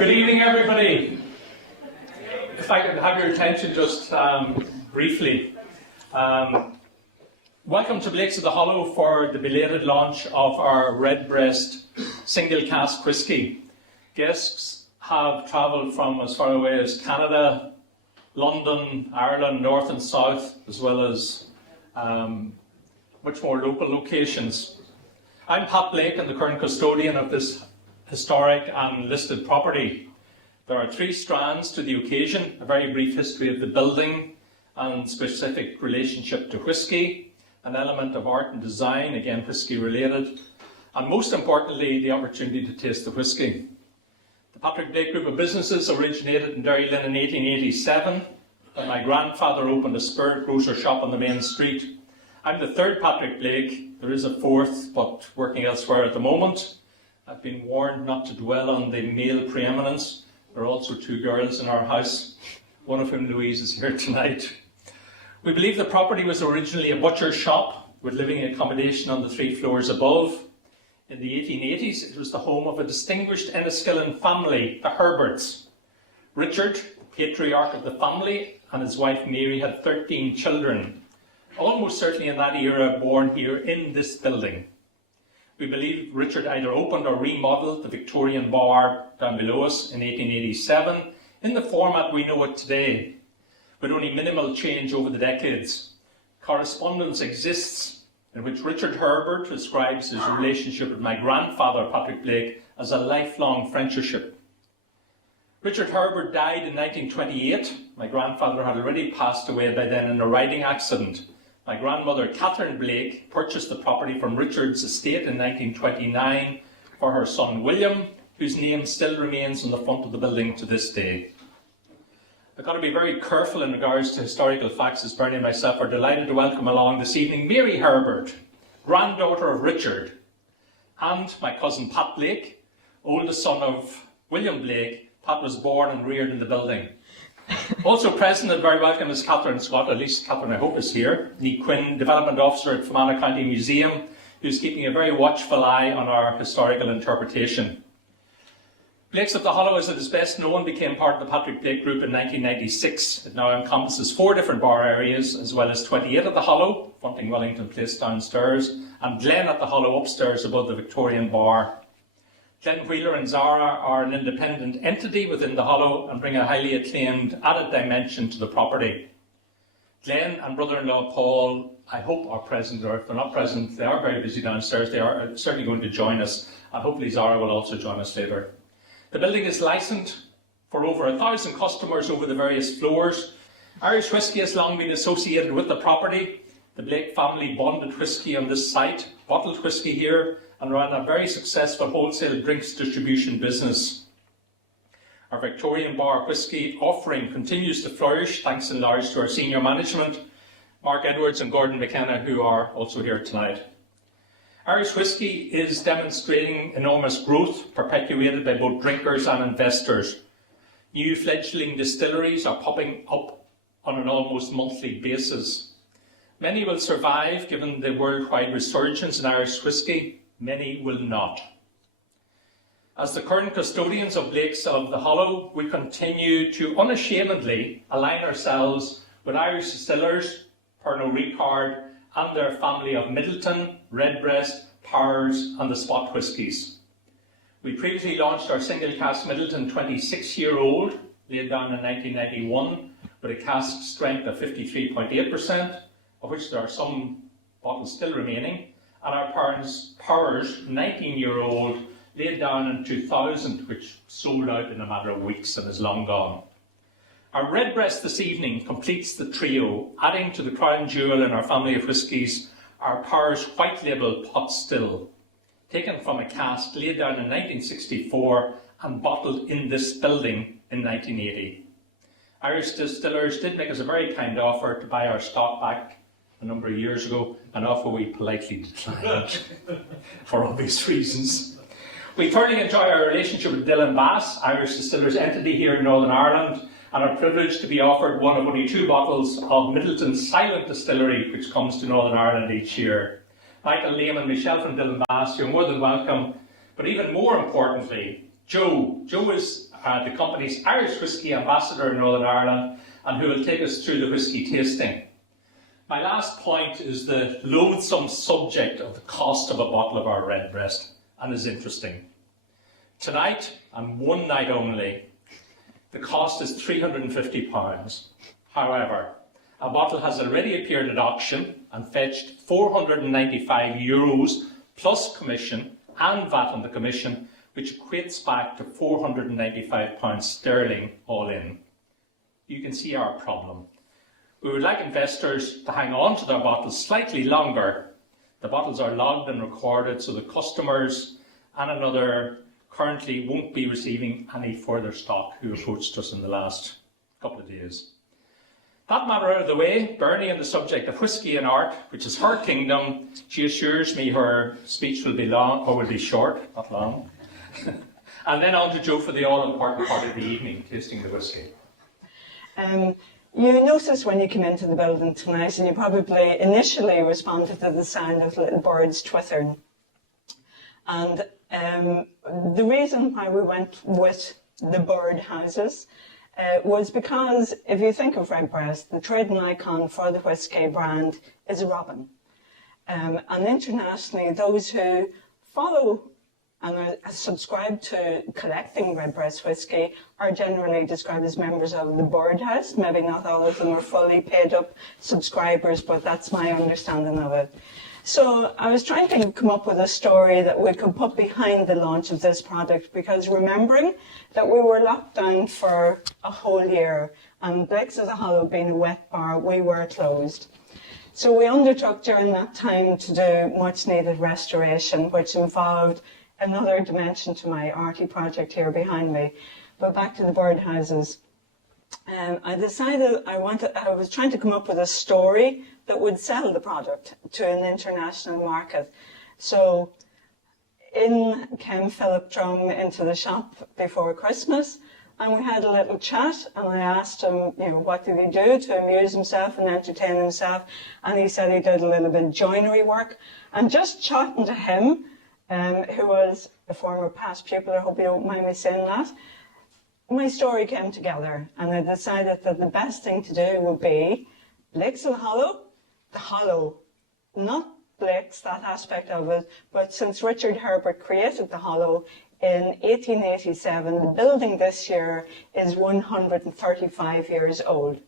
Good evening, everybody. If I could have your attention just briefly. Welcome to Blake's of the Hollow for the belated launch of our Redbreast single cask whiskey. Guests have travelled from as far away as Canada, London, Ireland, north and south, as well as much more local locations. I'm Pat Blake and the current custodian of this historic and listed property. There are three strands to the occasion: a very brief history of the building and specific relationship to whisky, an element of art and design, again whisky related, and most importantly the opportunity to taste the whisky. The Patrick Blake Group of Businesses originated in Derrylin in 1887 when my grandfather opened a spirit grocer shop on the main street. I'm the third Patrick Blake. There is a fourth, but working elsewhere at the moment. I've been warned not to dwell on the male preeminence. There are also two girls in our house, one of whom, Louise, is here tonight. We believe the property was originally a butcher's shop with living accommodation on the 3 floors above. In the 1880s, it was the home of a distinguished Enniskillen family, the Herberts. Richard, patriarch of the family, and his wife Mary had 13 children, almost certainly in that era born here in this building. We believe Richard either opened or remodeled the Victorian bar down below us in 1887 in the format we know it today, with only minimal change over the decades. Correspondence exists in which Richard Herbert describes his relationship with my grandfather, Patrick Blake, as a lifelong friendship. Richard Herbert died in 1928. My grandfather had already passed away by then in a riding accident. My grandmother, Catherine Blake, purchased the property from Richard's estate in 1929 for her son William, whose name still remains on the front of the building to this day. I've got to be very careful in regards to historical facts, as Bernie and myself are delighted to welcome along this evening Mary Herbert, granddaughter of Richard, and my cousin Pat Blake, oldest son of William Blake. Pat was born and reared in the building. Also present and very welcome is Catherine Scott, at least Catherine I hope is here, the Quinn Development Officer at Fermanagh County Museum, who's keeping a very watchful eye on our historical interpretation. Blake's of the Hollow, as it is best known, became part of the Patrick Blake Group in 1996. It now encompasses 4 different bar areas, as well as 28 at the Hollow, fronting Wellington Place downstairs, and Glen at the Hollow upstairs above the Victorian bar. Glen Wheeler and Zara are an independent entity within the Hollow and bring a highly acclaimed added dimension to the property. Glen and brother-in-law Paul, I hope, are present, or if they're not present, they are very busy downstairs. They are certainly going to join us, and hopefully Zara will also join us later. The building is licensed for over 1,000 customers over the various floors. Irish whiskey has long been associated with the property. The Blake family bonded whiskey on this site, bottled whiskey here, and ran a very successful wholesale drinks distribution business. Our Victorian bar whisky offering continues to flourish, thanks in large to our senior management, Mark Edwards and Gordon McKenna, who are also here tonight. Irish whiskey is demonstrating enormous growth, perpetuated by both drinkers and investors. New fledgling distilleries are popping up on an almost monthly basis. Many will survive given the worldwide resurgence in Irish whiskey. Many will not. As the current custodians of Blake's of the Hollow, we continue to unashamedly align ourselves with Irish distillers, Pernod Ricard, and their family of Middleton, Redbreast, Powers, and the Spot whiskies. We previously launched our single cask Middleton 26-year-old, laid down in 1991, with a cask strength of 53.8%, of which there are some bottles still remaining, and our Powers 19-year-old, laid down in 2000, which sold out in a matter of weeks and is long gone. Our Redbreast this evening completes the trio, adding to the crown jewel in our family of whiskies, our Powers White Label Pot Still, taken from a cask laid down in 1964 and bottled in this building in 1980. Irish distillers did make us a very kind offer to buy our stock back a number of years ago, an offer we politely declined for obvious reasons. We thoroughly enjoy our relationship with Dillon Bass, Irish distillers entity here in Northern Ireland, and are privileged to be offered one of only 2 bottles of Middleton's Silent Distillery, which comes to Northern Ireland each year. Michael, Liam and Michelle from Dillon Bass, you're more than welcome. But even more importantly, Joe is the company's Irish Whiskey Ambassador in Northern Ireland, and who will take us through the whisky tasting. My last point is the loathsome subject of the cost of a bottle of our Redbreast, and is interesting. Tonight, and one night only, the cost is £350. However, a bottle has already appeared at auction and fetched €495 plus commission and VAT on the commission, which equates back to £495 sterling all in. You can see our problem. We would like investors to hang on to their bottles slightly longer. The bottles are logged and recorded, so the customers and another currently won't be receiving any further stock who approached us in the last couple of days. That matter out of the way, Bernie on the subject of whisky and art, which is her kingdom, she assures me her speech will be long, or will be short, not long. And then on to Joe for the all-important part of the evening, tasting the whisky. You noticed when you came into the building tonight, and you probably initially responded to the sound of little birds twittering. And the reason why we went with the bird houses was because if you think of Redbreast, the trading icon for the whisky brand is a robin. And internationally, those who follow and are subscribed to collecting Redbreast whisky are generally described as members of the bird house. Maybe not all of them are fully paid up subscribers, but that's my understanding of it. So I was trying to come up with a story that we could put behind the launch of this product, because remembering that we were locked down for a whole year, and Blake's of the Hollow being a wet bar, we were closed. So we undertook during that time to do much needed restoration, which involved another dimension to my arty project here behind me. But back to the birdhouses. I decided I was trying to come up with a story that would sell the product to an international market. So in came Philip Drum into the shop before Christmas, and we had a little chat, and I asked him, what did he do to amuse himself and entertain himself? And he said he did a little bit of joinery work. And just chatting to him, who was a former past pupil, I hope you don't mind me saying that, my story came together, and I decided that the best thing to do would be Blake's of the Hollow, not Blake's, that aspect of it, but since Richard Herbert created the Hollow in 1887, the building this year is 135 years old.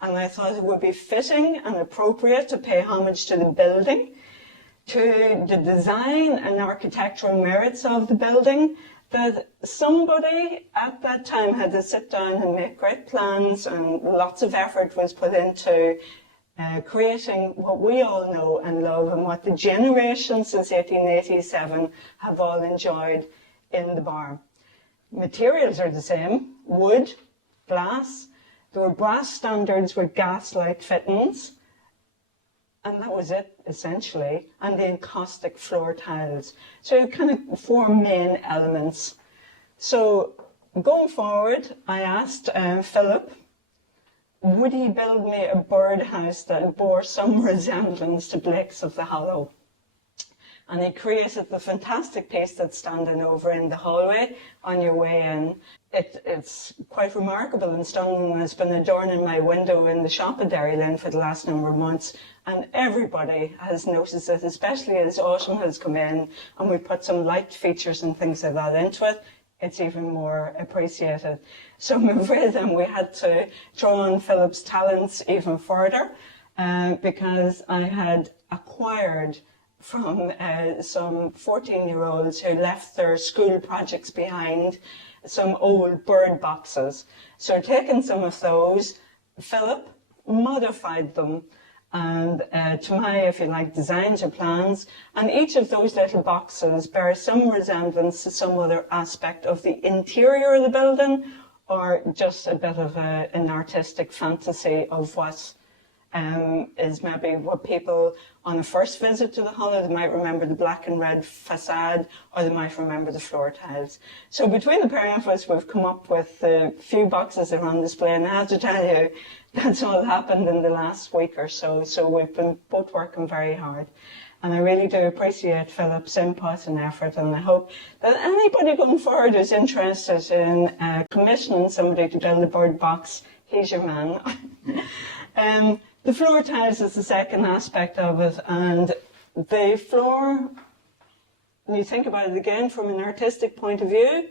And I thought it would be fitting and appropriate to pay homage to the building, to the design and architectural merits of the building, that somebody at that time had to sit down and make great plans, and lots of effort was put into creating what we all know and love, and what the generations since 1887 have all enjoyed in the bar. Materials are the same: wood, glass. There were brass standards with gaslight fittings, and that was it, essentially, and the encaustic floor tiles. So kind of four main elements. So going forward, I asked Philip, would he build me a birdhouse that bore some resemblance to Blake's of the Hollow? And he created the fantastic piece that's standing over in the hallway on your way in. It's quite remarkable and stunning, and it's been adorning my window in the shop at Derry Lane for the last number of months. And everybody has noticed it, especially as autumn has come in and we put some light features and things like that into it. It's even more appreciated. So I'm afraid then we had to throw on Philip's talents even further, because I had acquired from some 14-year-olds who left their school projects behind some old bird boxes. So taking some of those, Philip modified them and to my, if you like, designs or plans, and each of those little boxes bears some resemblance to some other aspect of the interior of the building, or just a bit of an artistic fantasy of what is maybe what people on a first visit to the Hollow, they might remember the black and red facade, or they might remember the floor tiles. So between the pair of us, we've come up with a few boxes that are on display, and I have to tell you, that's all happened in the last week or so. So we've been both working very hard. And I really do appreciate Philip's input and effort, and I hope that anybody going forward who's interested in commissioning somebody to build a bird box, he's your man. The floor tiles is the second aspect of it, and the floor, when you think about it again from an artistic point of view,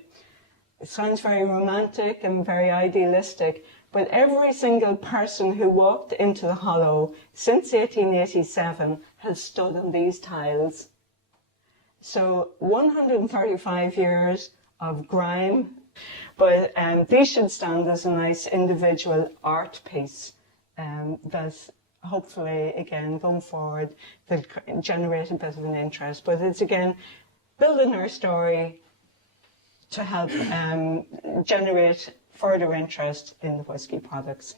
it sounds very romantic and very idealistic, but every single person who walked into the Hollow since 1887 has stood on these tiles. So 135 years of grime, but these should stand as a nice individual art piece that's hopefully, again, going forward, will generate a bit of an interest. But it's, again, building our story to help generate further interest in the whisky products.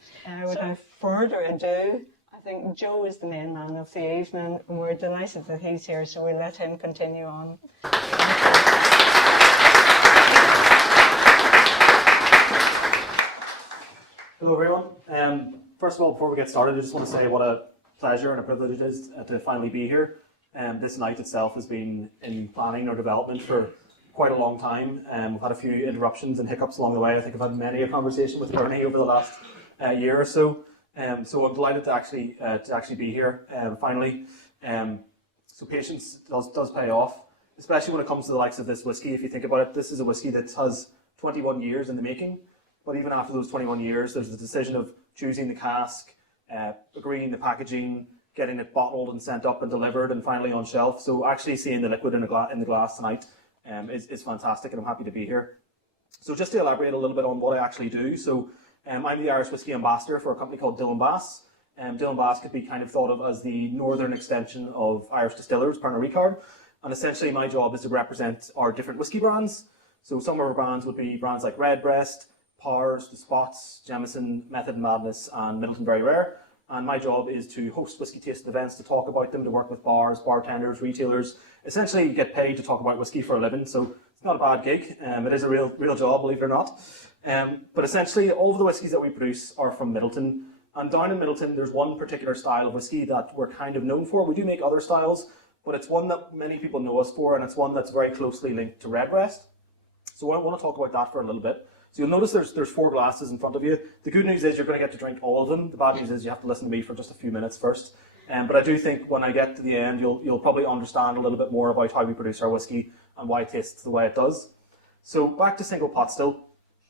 Without further ado, I think Joe is the main man of the evening, and we're delighted that he's here, so we'll let him continue on. Hello everyone. First of all, before we get started, I just want to say what a pleasure and a privilege it is to finally be here. This night itself has been in planning or development for quite a long time. We've had a few interruptions and hiccups along the way. I think I've had many a conversation with Bernie over the last year or so. So I'm delighted to actually be here finally. So patience does pay off, especially when it comes to the likes of this whiskey. If you think about it, this is a whiskey that has 21 years in the making. But even after those 21 years, there's the decision of choosing the cask, agreeing the packaging, getting it bottled and sent up and delivered, and finally on shelf. So actually seeing the liquid in the glass tonight is fantastic, and I'm happy to be here. So just to elaborate a little bit on what I actually do. So I'm the Irish Whiskey Ambassador for a company called Dillon Bass. Dillon Bass could be kind of thought of as the northern extension of Irish Distillers, Pernod Ricard. And essentially my job is to represent our different whiskey brands. So some of our brands would be brands like Redbreast, Powers, The Spots, Jameson, Method and Madness, and Middleton Very Rare. And my job is to host whiskey tasting events, to talk about them, to work with bars, bartenders, retailers. Essentially, get paid to talk about whiskey for a living, so it's not a bad gig. It is a real job, believe it or not. But essentially, all of the whiskies that we produce are from Middleton. And down in Middleton, there's one particular style of whiskey that we're kind of known for. We do make other styles, but it's one that many people know us for, and it's one that's very closely linked to Redbreast. So I want to talk about that for a little bit. So you'll notice there's 4 glasses in front of you. The good news is you're going to get to drink all of them. The bad news is you have to listen to me for just a few minutes first. But I do think when I get to the end, you'll probably understand a little bit more about how we produce our whiskey and why it tastes the way it does. So back to single pot still.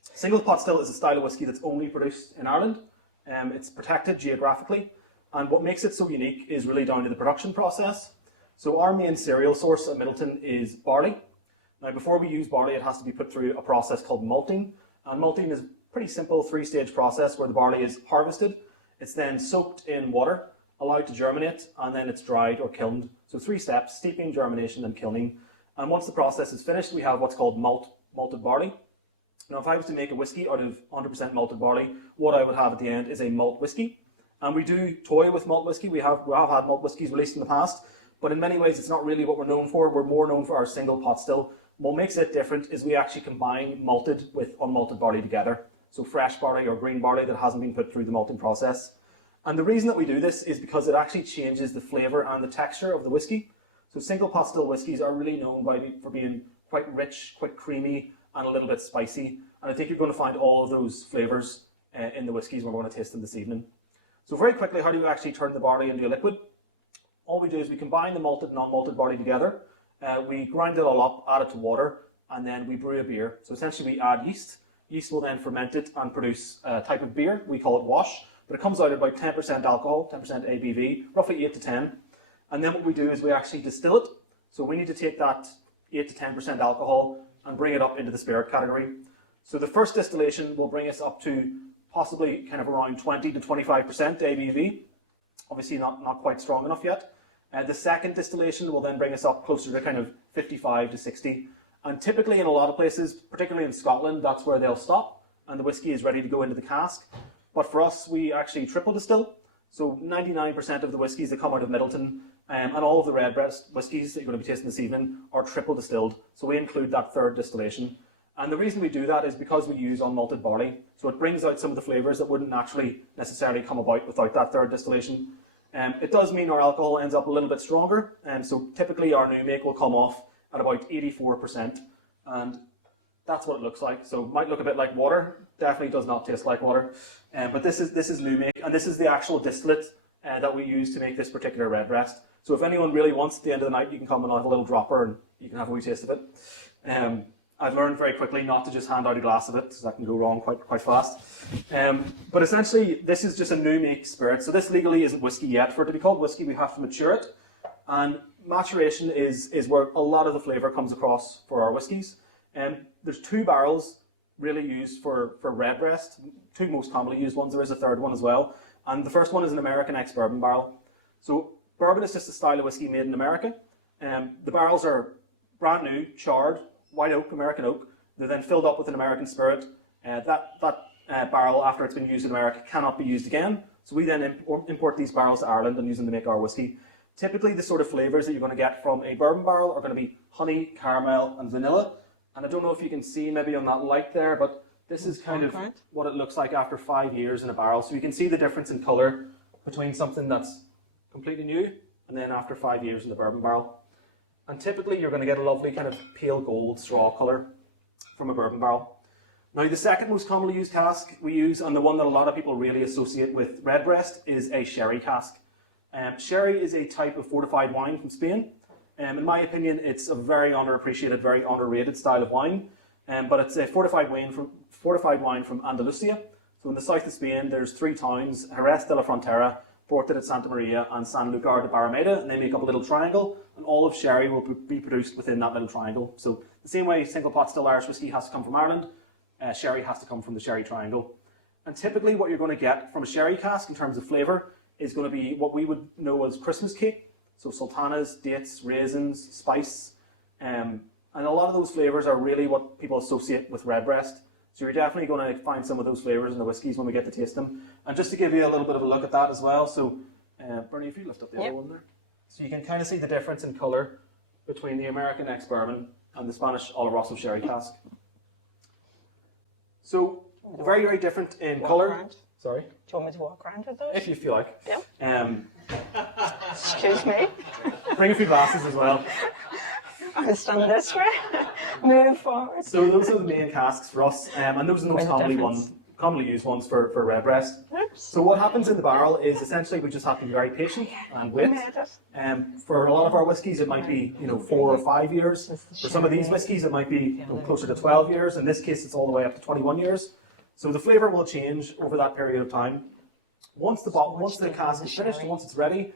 Single pot still is a style of whiskey that's only produced in Ireland. It's protected geographically, and what makes it so unique is really down to the production process. So our main cereal source at Middleton is barley. Now before we use barley, it has to be put through a process called malting. And malting is a pretty simple 3-stage process where the barley is harvested. It's then soaked in water, allowed to germinate, and then it's dried or kilned. So 3 steps: steeping, germination, and kilning. And once the process is finished, we have what's called malted barley. Now if I was to make a whiskey out of 100% malted barley, what I would have at the end is a malt whiskey. And we do toy with malt whiskey. We have had malt whiskies released in the past, but in many ways it's not really what we're known for. We're more known for our single pot still. What makes it different is we actually combine malted with unmalted barley together. So fresh barley or green barley that hasn't been put through the malting process. And the reason that we do this is because it actually changes the flavour and the texture of the whiskey. So single pot still whiskies are really known for being quite rich, quite creamy, and a little bit spicy. And I think you're going to find all of those flavours in the whiskies we're going to taste them this evening. So very quickly, how do you actually turn the barley into a liquid? All we do is we combine the malted and unmalted barley together. We grind it all up, add it to water, and then we brew a beer. So essentially we add yeast. Yeast will then ferment it and produce a type of beer. We call it wash, but it comes out at about 10% alcohol, 10% ABV, roughly 8 to 10. And then what we do is we actually distill it. So we need to take that 8 to 10% alcohol and bring it up into the spirit category. So the first distillation will bring us up to possibly kind of around 20 to 25% ABV. Obviously not quite strong enough yet. The second distillation will then bring us up closer to kind of 55 to 60. And typically in a lot of places, particularly in Scotland, that's where they'll stop and the whiskey is ready to go into the cask. But for us, we actually triple distill. So 99% of the whiskies that come out of Middleton and all of the Redbreast whiskies that you're going to be tasting this evening are triple distilled. So we include that third distillation. And the reason we do that is because we use unmalted barley. So it brings out some of the flavours that wouldn't naturally necessarily come about without that third distillation. It does mean our alcohol ends up a little bit stronger, and so typically our new make will come off at about 84%, and that's what it looks like. So it might look a bit like water, definitely does not taste like water, but this is new make, and this is the actual distillate that we use to make this particular Redbreast. So if anyone really wants at the end of the night, you can come and have a little dropper and you can have a wee taste of it. I've learned very quickly not to just hand out a glass of it, because that can go wrong quite fast. But essentially, this is just a new make spirit. So this legally isn't whiskey yet. For it to be called whiskey, we have to mature it. And maturation is where a lot of the flavour comes across for our whiskies. There's 2 barrels really used for Redbreast, 2 most commonly used ones. There is a third one as well. And the first one is an American ex-bourbon barrel. So bourbon is just a style of whiskey made in America. The barrels are brand new, charred, white oak, American oak. They're then filled up with an American spirit. That barrel, after it's been used in America, cannot be used again. So we then import these barrels to Ireland and use them to make our whiskey. Typically, the sort of flavours that you're going to get from a bourbon barrel are going to be honey, caramel, and vanilla. And I don't know if you can see maybe on that light there, but this is kind of what it looks like after 5 years in a barrel. So you can see the difference in colour between something that's completely new and then after 5 years in the bourbon barrel. And typically you're going to get a lovely kind of pale gold straw colour from a bourbon barrel. Now the second most commonly used cask we use, and the one that a lot of people really associate with Redbreast, is a sherry cask. Sherry is a type of fortified wine from Spain. In my opinion, it's a very underappreciated, very underrated style of wine. But it's a fortified wine from Andalusia. So in the south of Spain, there's 3 towns: Jerez de la Frontera, Porto de Santa Maria, and Sanlúcar de Barrameda, and they make up a little triangle, and all of sherry will be produced within that little triangle. So the same way single pot still Irish whiskey has to come from Ireland, sherry has to come from the sherry triangle. And typically what you're going to get from a sherry cask in terms of flavour is going to be what we would know as Christmas cake. So sultanas, dates, raisins, spice, and a lot of those flavours are really what people associate with Redbreast. So you're definitely going to find some of those flavours in the whiskies when we get to taste them. And just to give you a little bit of a look at that as well, so Bernie, if you lift up the other one there. So you can kind of see the difference in colour between the American ex-bourbon and the Spanish Oloroso sherry cask. So very, very different in colour. Sorry? Do you want me to walk around with those? If you feel like. Yeah. Excuse me. Bring a few glasses as well. I'll stand this way. Move forward. So those are the main casks for us, and those are the most commonly used ones for Redbreast. Oops. So what happens in the barrel is essentially we just have to be very patient and wait. For a lot of our whiskies, it might be 4 or 5 years. For some of these whiskies, it might be closer to 12 years. In this case, it's all the way up to 21 years. So the flavour will change over that period of time. Once the cask is finished, once it's ready,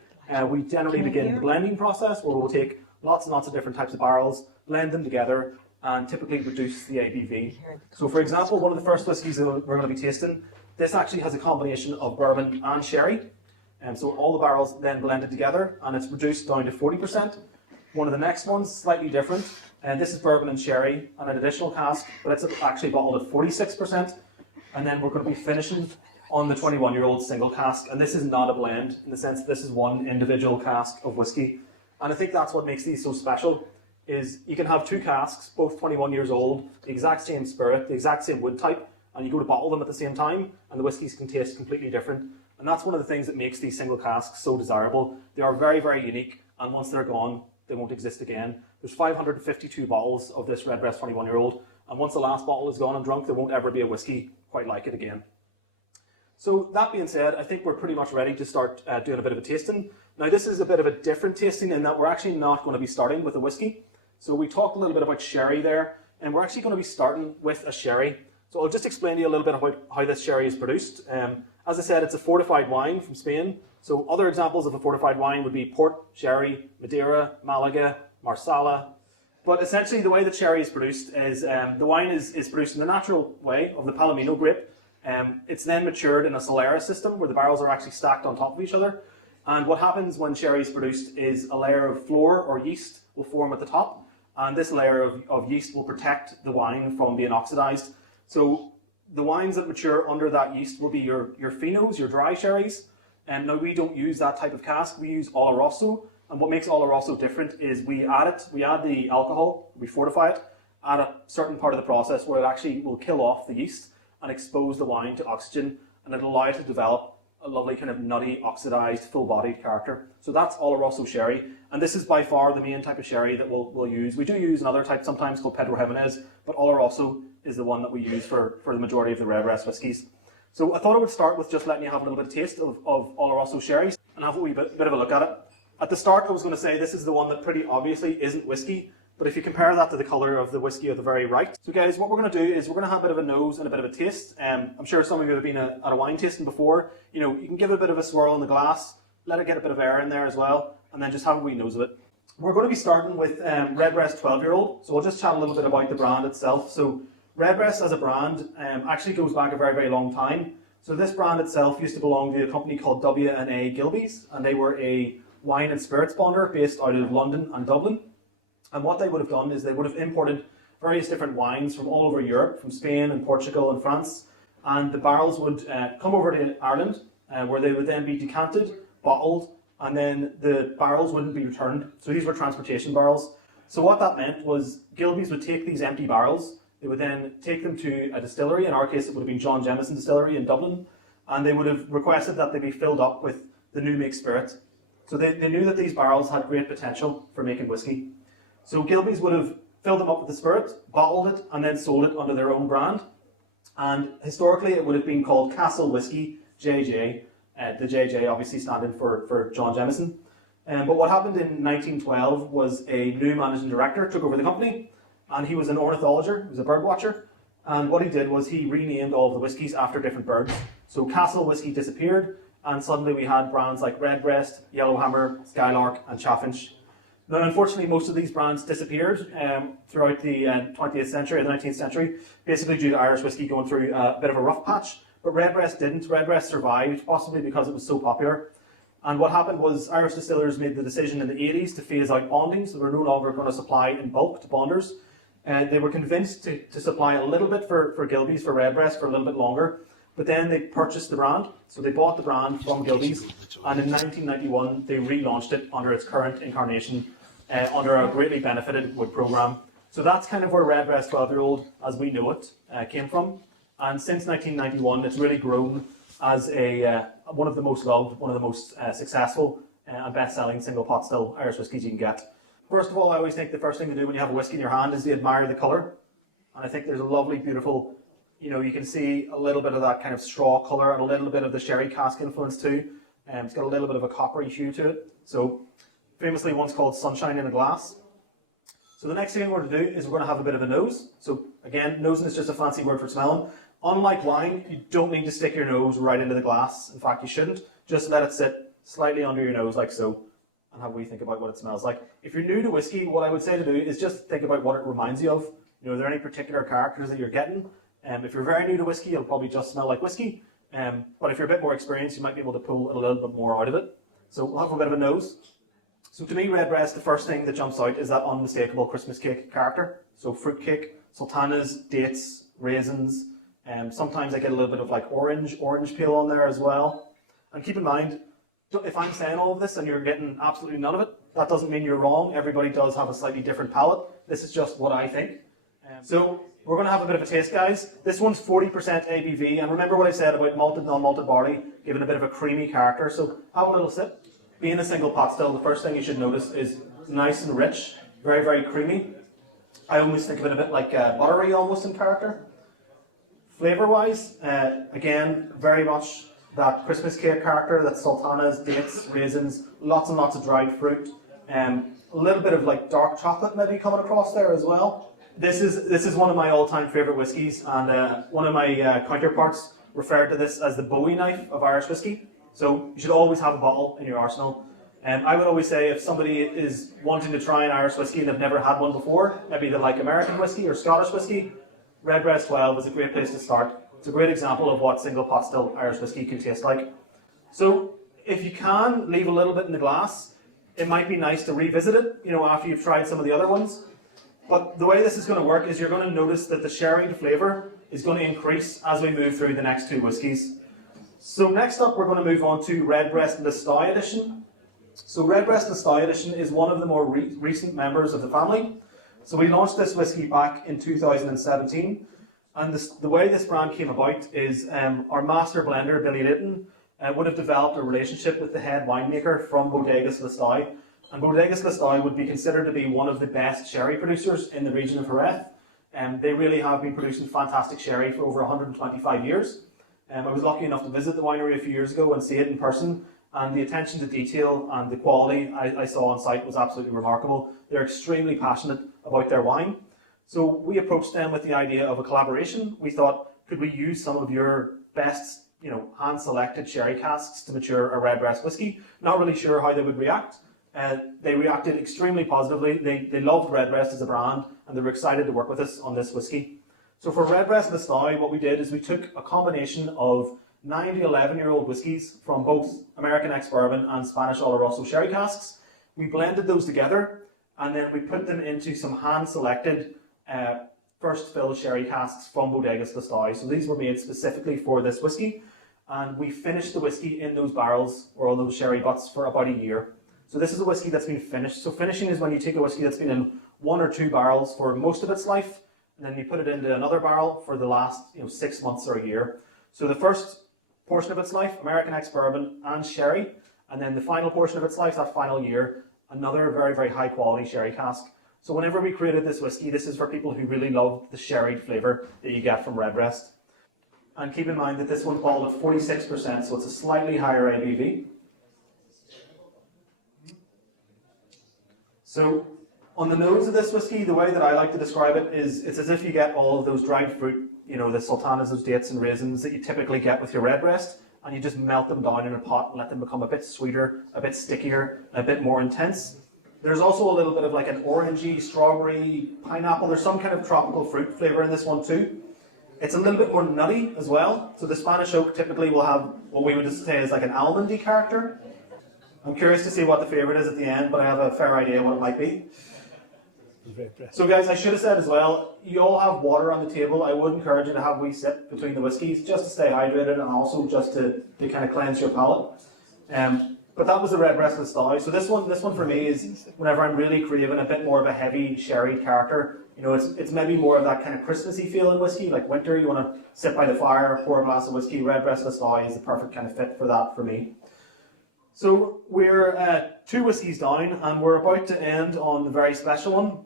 we generally begin the blending process, where we'll take lots and lots of different types of barrels, blend them together, and typically reduce the ABV. So for example, one of the first whiskies that we're going to be tasting, this actually has a combination of bourbon and sherry. And so all the barrels then blended together, and it's reduced down to 40%. One of the next ones, slightly different, and this is bourbon and sherry and an additional cask, but it's actually bottled at 46%. And then we're going to be finishing on the 21-year-old single cask, and this is not a blend, in the sense that this is one individual cask of whiskey. And I think that's what makes these so special, is you can have 2 casks, both 21 years old, the exact same spirit, the exact same wood type, and you go to bottle them at the same time, and the whiskies can taste completely different. And that's one of the things that makes these single casks so desirable. They are very, very unique, and once they're gone, they won't exist again. There's 552 bottles of this Redbreast 21-year-old, and once the last bottle is gone and drunk, there won't ever be a whiskey quite like it again. So that being said, I think we're pretty much ready to start doing a bit of a tasting. Now this is a bit of a different tasting in that we're actually not going to be starting with a whiskey. So we talked a little bit about sherry there, and we're actually going to be starting with a sherry. So I'll just explain to you a little bit about how this sherry is produced. As I said, it's a fortified wine from Spain. So other examples of a fortified wine would be port, sherry, Madeira, Malaga, Marsala. But essentially the way that sherry is produced is the wine is produced in the natural way of the Palomino grape. It's then matured in a solera system where the barrels are actually stacked on top of each other. And what happens when sherry is produced is a layer of flour or yeast will form at the top. And this layer of yeast will protect the wine from being oxidized. So the wines that mature under that yeast will be your finos, your dry sherries. And now we don't use that type of cask, we use Oloroso. And what makes Oloroso different is we add the alcohol, we fortify it at a certain part of the process where it actually will kill off the yeast and expose the wine to oxygen, and it'll allow it to develop a lovely kind of nutty, oxidized, full-bodied character. So that's Oloroso sherry, and this is by far the main type of sherry that we'll use. We do use another type sometimes called Pedro Jimenez, but Oloroso is the one that we use for the majority of the Redbreast whiskies. So I thought I would start with just letting you have a little bit of taste of Oloroso sherry and have a wee bit of a look at it. At the start, I was going to say this is the one that pretty obviously isn't whiskey, but if you compare that to the colour of the whiskey at the very right. So guys, what we're going to do is we're going to have a bit of a nose and a bit of a taste. I'm sure some of you have been at a wine tasting before. You know, you can give it a bit of a swirl in the glass, let it get a bit of air in there as well, and then just have a wee nose of it. We're going to be starting with Redbreast 12-year-old, so we'll just chat a little bit about the brand itself. So Redbreast as a brand actually goes back a very, very long time. So this brand itself used to belong to a company called W&A Gilbey's, and they were a wine and spirits bonder based out of London and Dublin. And what they would have done is they would have imported various different wines from all over Europe, from Spain and Portugal and France, and the barrels would come over to Ireland, where they would then be decanted, bottled, and then the barrels wouldn't be returned. So these were transportation barrels. So what that meant was Gilbey's would take these empty barrels, they would then take them to a distillery, in our case it would have been John Jameson Distillery in Dublin, and they would have requested that they be filled up with the new make spirit. So they knew that these barrels had great potential for making whiskey. So Gilbey's would have filled them up with the spirit, bottled it, and then sold it under their own brand. And historically it would have been called Castle Whiskey JJ, the JJ obviously standing for John Jameson. But what happened in 1912 was a new managing director took over the company, and he was an ornithologer, he was a bird watcher, and what he did was he renamed all of the whiskies after different birds. So Castle Whiskey disappeared, and suddenly we had brands like Redbreast, Yellowhammer, Skylark, and Chaffinch. Now, unfortunately, most of these brands disappeared throughout the 20th century or the 19th century, basically due to Irish whiskey going through a bit of a rough patch. But Redbreast didn't. Redbreast survived, possibly because it was so popular. And what happened was Irish distillers made the decision in the 80s to phase out bonding, so they were no longer going to supply in bulk to bonders. They were convinced to supply a little bit for Gilbey's, for Redbreast, for a little bit longer. But then they purchased the brand, so they bought the brand from Gilbey's, and in 1991 they relaunched it under its current incarnation, under a greatly benefited wood programme. So that's kind of where Redbreast 12-year-old, as we know it, came from. And since 1991 it's really grown as one of the most loved, one of the most successful and best-selling single pot still Irish whiskies you can get. First of all, I always think the first thing to do when you have a whiskey in your hand is to admire the colour. And I think there's a lovely, beautiful, you can see a little bit of that kind of straw colour and a little bit of the sherry cask influence too. It's got a little bit of a coppery hue to it. So famously one's called Sunshine in a Glass. So the next thing we're going to do is we're going to have a bit of a nose. So again, nosing is just a fancy word for smelling. Unlike wine, you don't need to stick your nose right into the glass. In fact, you shouldn't. Just let it sit slightly under your nose like so, and have a wee think about what it smells like. If you're new to whiskey, what I would say to do is just think about what it reminds you of. Are there any particular characters that you're getting? If you're very new to whiskey, it'll probably just smell like whiskey. But if you're a bit more experienced, you might be able to pull a little bit more out of it. So we'll have a bit of a nose. So to me, Redbreast, the first thing that jumps out is that unmistakable Christmas cake character. So fruit cake, sultanas, dates, raisins. Sometimes I get a little bit of like orange peel on there as well. And keep in mind, if I'm saying all of this and you're getting absolutely none of it, that doesn't mean you're wrong. Everybody does have a slightly different palate. This is just what I think. So we're going to have a bit of a taste, guys. This one's 40% ABV, and remember what I said about malted, non-malted barley, giving a bit of a creamy character. So have a little sip. Being a single pot still, the first thing you should notice is nice and rich, very, very creamy. I almost think of it a bit like buttery almost in character. Flavour-wise, again, very much that Christmas cake character, that sultanas, dates, raisins, lots and lots of dried fruit. A little bit of like dark chocolate maybe coming across there as well. This is one of my all-time favourite whiskies, and one of my counterparts referred to this as the Bowie knife of Irish whiskey. So you should always have a bottle in your arsenal. I would always say if somebody is wanting to try an Irish whiskey and they've never had one before, maybe they like American whiskey or Scottish whiskey, Redbreast 12 is a great place to start. It's a great example of what single pot still Irish whiskey can taste like. So if you can, leave a little bit in the glass. It might be nice to revisit it, after you've tried some of the other ones. But the way this is going to work is you're going to notice that the sherry flavour is going to increase as we move through the next two whiskies. So next up we're going to move on to Redbreast Listowel Edition. So Redbreast Listowel Edition is one of the more recent members of the family. So we launched this whiskey back in 2017. And the way this brand came about is our master blender, Billy Leighton, would have developed a relationship with the head winemaker from Bodegas Listau. And Bodegas Listau would be considered to be one of the best sherry producers in the region of Jerez. They really have been producing fantastic sherry for over 125 years. I was lucky enough to visit the winery a few years ago and see it in person, and the attention to detail and the quality I saw on site was absolutely remarkable. They're extremely passionate about their wine. So we approached them with the idea of a collaboration. We thought, could we use some of your best, hand-selected sherry casks to mature a Redbreast whiskey? Not really sure how they would react. They reacted extremely positively. They loved Redbreast as a brand, and they were excited to work with us on this whiskey. So for Redbreast Listau, what we did is we took a combination of 9 to 11-year-old whiskies from both American ex-bourbon and Spanish Oloroso sherry casks. We blended those together, and then we put them into some hand-selected first fill sherry casks from Bodegas Listau. So these were made specifically for this whiskey, and we finished the whiskey in those barrels or on those sherry butts for about a year. So this is a whiskey that's been finished. So finishing is when you take a whiskey that's been in 1 or 2 barrels for most of its life, and then you put it into another barrel for the last 6 months or a year. So the first portion of its life, American ex-bourbon and sherry, and then the final portion of its life, that final year, another very, very high quality sherry cask. So whenever we created this whiskey, this is for people who really love the sherried flavour that you get from Redbreast. And keep in mind that this one's bottled at 46%, so it's a slightly higher ABV. So on the nose of this whiskey, the way that I like to describe it is it's as if you get all of those dried fruit, the sultanas, those dates and raisins that you typically get with your Redbreast, and you just melt them down in a pot and let them become a bit sweeter, a bit stickier, a bit more intense. There's also a little bit of like an orangey, strawberry, pineapple. There's some kind of tropical fruit flavour in this one too. It's a little bit more nutty as well. So the Spanish oak typically will have what we would say is like an almondy character. I'm curious to see what the favourite is at the end, but I have a fair idea what it might be. So guys, I should have said as well, you all have water on the table. I would encourage you to have a wee sip between the whiskies just to stay hydrated and also just to kind of cleanse your palate. But that was the Redbreast Listau. So this one for me is whenever I'm really craving a bit more of a heavy sherry character. It's maybe more of that kind of Christmassy feel in whiskey, like winter. You want to sit by the fire, pour a glass of whiskey. Redbreast Listau is the perfect kind of fit for that for me. So we're 2 whiskies down, and we're about to end on the very special one.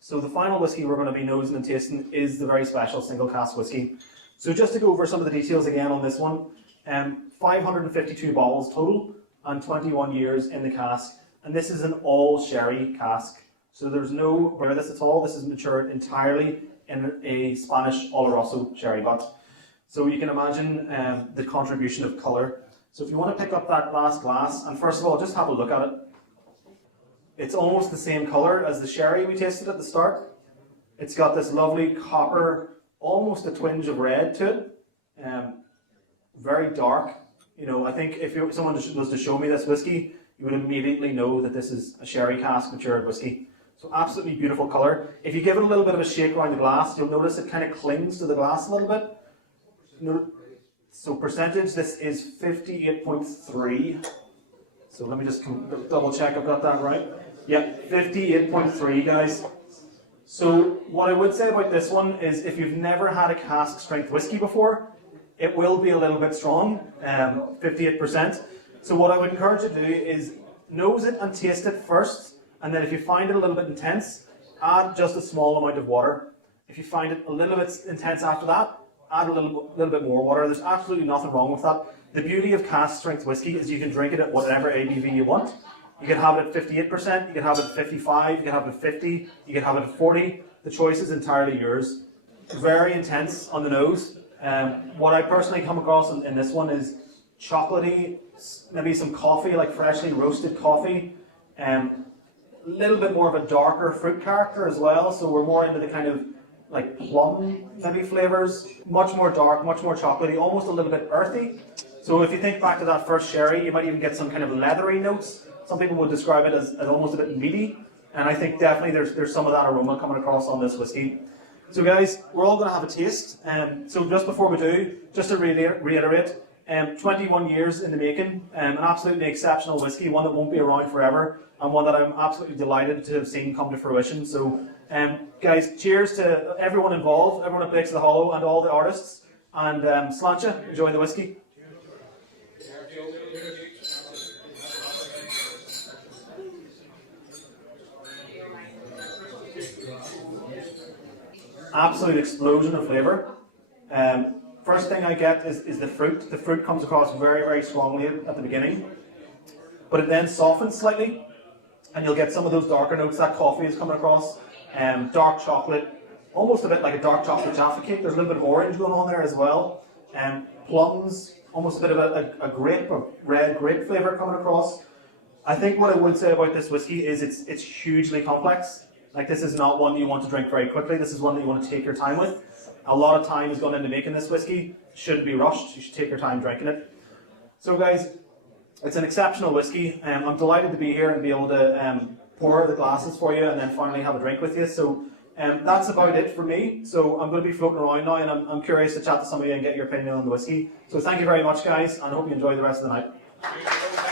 So the final whiskey we're going to be nosing and tasting is the very special single cask whiskey. So just to go over some of the details again on this one, 552 bottles total and 21 years in the cask, and this is an all sherry cask. So there's no wear this at all. This is matured entirely in a Spanish Oloroso sherry butt. So you can imagine the contribution of colour. So if you want to pick up that last glass, and first of all, just have a look at it. It's almost the same colour as the sherry we tasted at the start. It's got this lovely copper, almost a twinge of red to it. Very dark. I think if someone was to show me this whiskey, you would immediately know that this is a sherry cask matured whiskey. So absolutely beautiful colour. If you give it a little bit of a shake around the glass, you'll notice it kind of clings to the glass a little bit. So percentage, this is 58.3. So let me just double check I've got that right. Yep, 58.3, guys. So what I would say about this one is if you've never had a cask strength whiskey before, it will be a little bit strong, 58%. So what I would encourage you to do is nose it and taste it first, and then if you find it a little bit intense, add just a small amount of water. If you find it a little bit intense after that, add a little bit more water. There's absolutely nothing wrong with that. The beauty of cask strength whiskey is you can drink it at whatever ABV you want. You can have it at 58%, you can have it at 55, you can have it at 50, you can have it at 40. The choice is entirely yours. Very intense on the nose. What I personally come across in this one is chocolatey, maybe some coffee, like freshly roasted coffee. A little bit more of a darker fruit character as well, so we're more into the kind of like plum maybe flavours. Much more dark, much more chocolatey, almost a little bit earthy. So if you think back to that first sherry, you might even get some kind of leathery notes. Some people would describe it as almost a bit meaty, and I think definitely there's some of that aroma coming across on this whiskey. So guys, we're all going to have a taste. So just before we do, just to reiterate, 21 years in the making, an absolutely exceptional whiskey, one that won't be around forever, and one that I'm absolutely delighted to have seen come to fruition. So guys, cheers to everyone involved, everyone at Bakes of the Hollow, and all the artists, and Sláinte, enjoy the whiskey. absolute explosion of flavour. First thing I get is the fruit. The fruit comes across very, very strongly at the beginning, but it then softens slightly, and you'll get some of those darker notes that coffee is coming across. Dark chocolate, almost a bit like a dark chocolate Jaffa cake. There's a little bit of orange going on there as well. Plums, almost a bit of a red grape flavour coming across. I think what I would say about this whiskey is it's hugely complex. Like, this is not one you want to drink very quickly. This is one that you want to take your time with. A lot of time has gone into making this whiskey. It shouldn't be rushed. You should take your time drinking it. So guys, it's an exceptional whiskey. I'm delighted to be here and be able to pour the glasses for you and then finally have a drink with you. So that's about it for me. So I'm going to be floating around now, and I'm curious to chat to some of you and get your opinion on the whiskey. So thank you very much, guys, and I hope you enjoy the rest of the night.